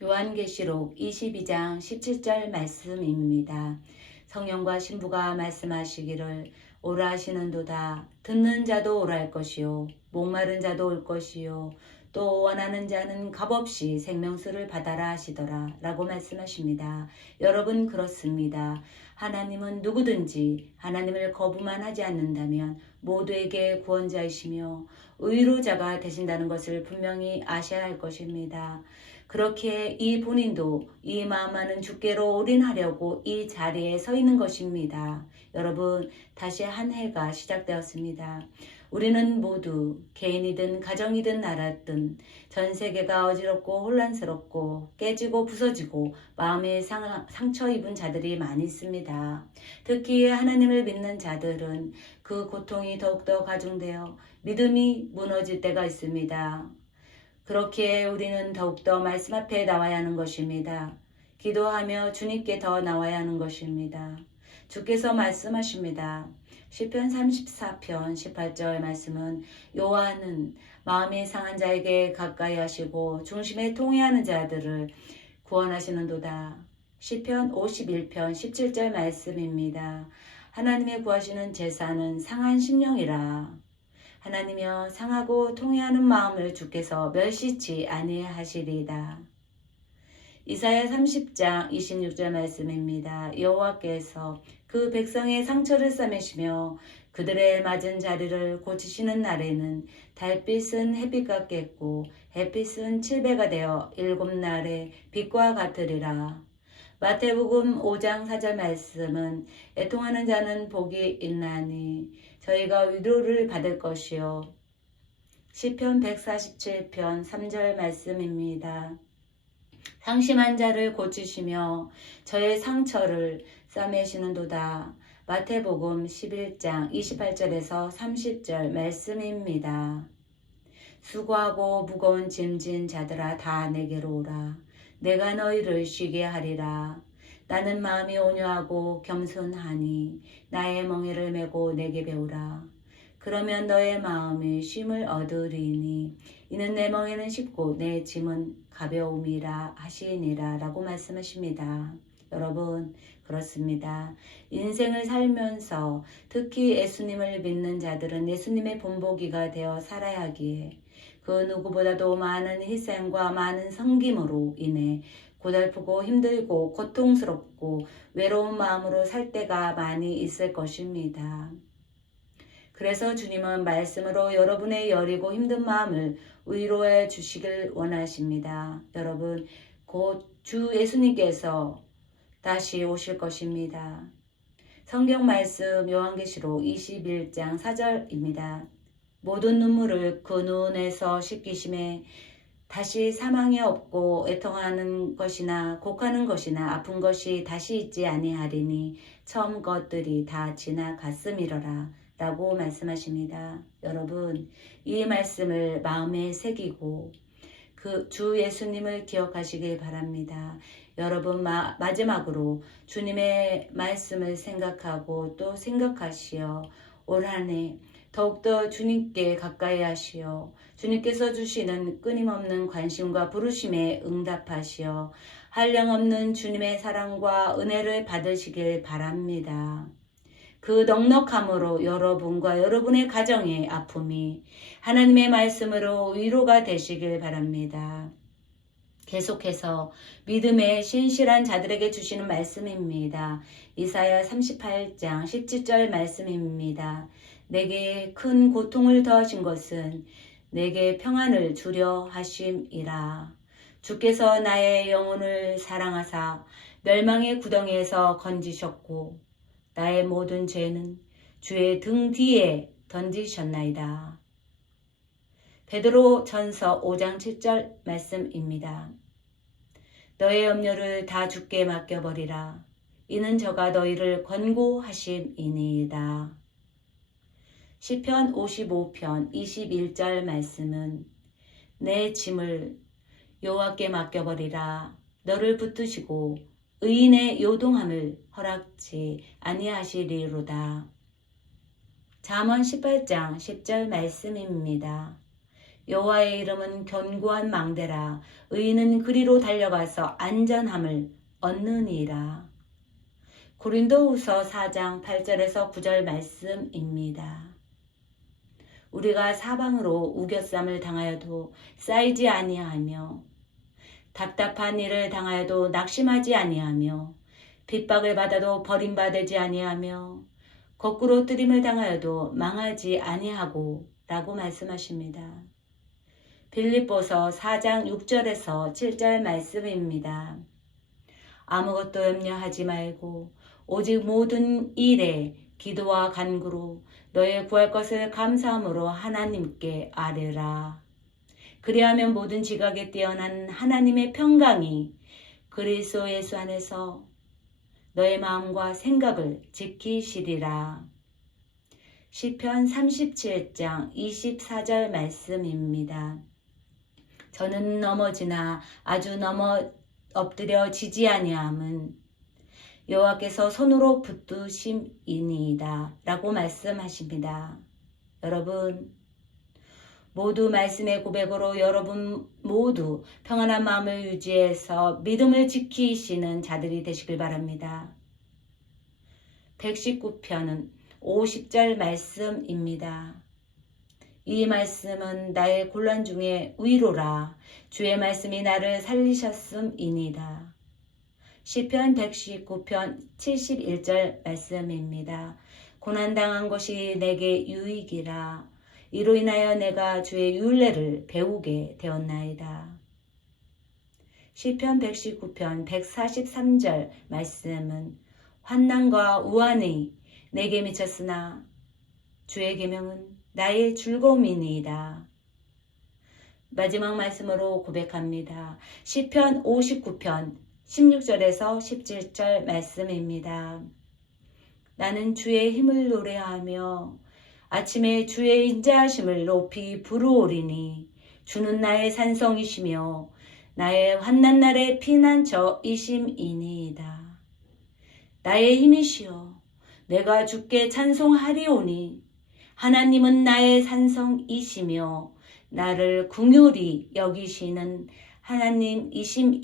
요한계시록 22장 17절 말씀입니다. 성령과 신부가 말씀하시기를 오라 하시는도다. 듣는 자도 할 것이요. 목마른 자도 올 것이요. 또 원하는 자는 값없이 생명수를 받아라 하시더라. 라고 말씀하십니다. 여러분 그렇습니다. 하나님은 누구든지 하나님을 거부만 하지 않는다면 모두에게 구원자이시며 의로자가 되신다는 것을 분명히 아셔야 할 것입니다. 그렇게 이 본인도 이 마음만은 주께로 올인하려고 이 자리에 서 있는 것입니다. 여러분, 다시 한 해가 시작되었습니다. 우리는 모두 개인이든 가정이든 나라든 전 세계가 어지럽고 혼란스럽고 깨지고 부서지고 마음에 상, 상처 입은 자들이 많이 있습니다. 특히 하나님을 믿는 자들은 그 고통이 더욱더 가중되어 믿음이 무너질 때가 있습니다. 그렇게 우리는 더욱더 말씀 앞에 나와야 하는 것입니다. 기도하며 주님께 더 나와야 하는 것입니다. 주께서 말씀하십니다. 시편 34편 18절 말씀은 요한은 마음이 상한 자에게 가까이 하시고 중심에 통해하는 자들을 구원하시는도다. 시편 51편 17절 말씀입니다. 하나님의 구하시는 제사는 상한 심령이라. 하나님여 상하고 통해하는 마음을 주께서 멸시치 아니하시리이다. 이사야 30장 26절 말씀입니다. 여호와께서 그 백성의 상처를 싸매시며 그들의 맞은 자리를 고치시는 날에는 달빛은 햇빛 같겠고 햇빛은 칠배가 되어 일곱 날의 빛과 같으리라. 마태복음 5장 4절 말씀은 애통하는 자는 복이 있나니 저희가 위로를 받을 것이요. 시편 147편 3절 말씀입니다. 상심한 자를 고치시며 저의 상처를 싸매시는도다. 마태복음 11장 28절에서 30절 말씀입니다. 수고하고 무거운 짐진 자들아 다 내게로 오라. 내가 너희를 쉬게 하리라. 나는 마음이 온유하고 겸손하니 나의 멍에를 메고 내게 배우라. 그러면 너의 마음이 쉼을 얻으리니 이는 내 멍에는 쉽고 내 짐은 가벼움이라 하시니라 라고 말씀하십니다. 여러분 그렇습니다. 인생을 살면서 특히 예수님을 믿는 자들은 예수님의 본보기가 되어 살아야 하기에 그 누구보다도 많은 희생과 많은 섬김으로 인해 고달프고 힘들고 고통스럽고 외로운 마음으로 살 때가 많이 있을 것입니다. 그래서 주님은 말씀으로 여러분의 여리고 힘든 마음을 위로해 주시길 원하십니다. 여러분, 곧 주 예수님께서 다시 오실 것입니다. 성경 말씀 요한계시록 21장 4절입니다. 모든 눈물을 그 눈에서 씻기심에 다시 사망이 없고 애통하는 것이나 곡하는 것이나 아픈 것이 다시 있지 아니하리니 처음 것들이 다 지나갔음이러라 라고 말씀하십니다. 여러분 이 말씀을 마음에 새기고 그 주 예수님을 기억하시길 바랍니다. 여러분 마, 마지막으로 주님의 말씀을 생각하고 또 생각하시어 올 한해 더욱더 주님께 가까이 하시어 주님께서 주시는 끊임없는 관심과 부르심에 응답하시어 한량없는 주님의 사랑과 은혜를 받으시길 바랍니다. 그 넉넉함으로 여러분과 여러분의 가정의 아픔이 하나님의 말씀으로 위로가 되시길 바랍니다. 계속해서 믿음의 신실한 자들에게 주시는 말씀입니다. 이사야 38장 17절 말씀입니다. 내게 큰 고통을 더하신 것은 내게 평안을 주려 하심이라. 주께서 나의 영혼을 사랑하사 멸망의 구덩이에서 건지셨고 나의 모든 죄는 주의 등 뒤에 던지셨나이다. 베드로 전서 5장 7절 말씀입니다. 너의 염려를 다 주께 맡겨버리라. 이는 저가 너희를 권고하심이니이다. 시편 55편 21절 말씀은 내 짐을 여호와께 맡겨버리라. 너를 붙드시고 의인의 요동함을 허락지 아니하시리로다. 잠언 18장 10절 말씀입니다. 여호와의 이름은 견고한 망대라 의인은 그리로 달려가서 안전함을 얻느니라. 고린도후서 4장 8절에서 9절 말씀입니다. 우리가 사방으로 우겨쌈을 당하여도 쌓이지 아니하며 답답한 일을 당하여도 낙심하지 아니하며 핍박을 받아도 버림받지 아니하며 거꾸로 뜨림을 당하여도 망하지 아니하고 라고 말씀하십니다. 빌립보서 4장 6절에서 7절 말씀입니다. 아무것도 염려하지 말고 오직 모든 일에 기도와 간구로 너의 구할 것을 감사함으로 하나님께 아뢰라. 그리하면 모든 지각에 뛰어난 하나님의 평강이 그리스도 예수 안에서 너의 마음과 생각을 지키시리라. 시편 37장 24절 말씀입니다. 저는 넘어지나 아주 넘어 엎드려 지지 아니함은 여호와께서 손으로 붙드심이니이다 라고 말씀하십니다. 여러분 모두 말씀의 고백으로 여러분 모두 평안한 마음을 유지해서 믿음을 지키시는 자들이 되시길 바랍니다. 119편은 50절 말씀입니다. 이 말씀은 나의 곤란 중에 위로라 주의 말씀이 나를 살리셨음이니다. 시편 119편 71절 말씀입니다. 고난당한 것이 내게 유익이라 이로 인하여 내가 주의 윤례를 배우게 되었나이다. 시편 119편 143절 말씀은 환난과 우환이 내게 미쳤으나 주의 계명은 나의 즐거움이니이다. 마지막 말씀으로 고백합니다. 시편 59편 16절에서 17절 말씀입니다. 나는 주의 힘을 노래하며 아침에 주의 인자하심을 높이 부르오리니 주는 나의 산성이시며 나의 환난 날의 피난처이심이니이다. 나의 힘이시여 내가 주께 찬송하리오니 하나님은 나의 산성이시며 나를 궁휼히 여기시는 하나님이심이니이다.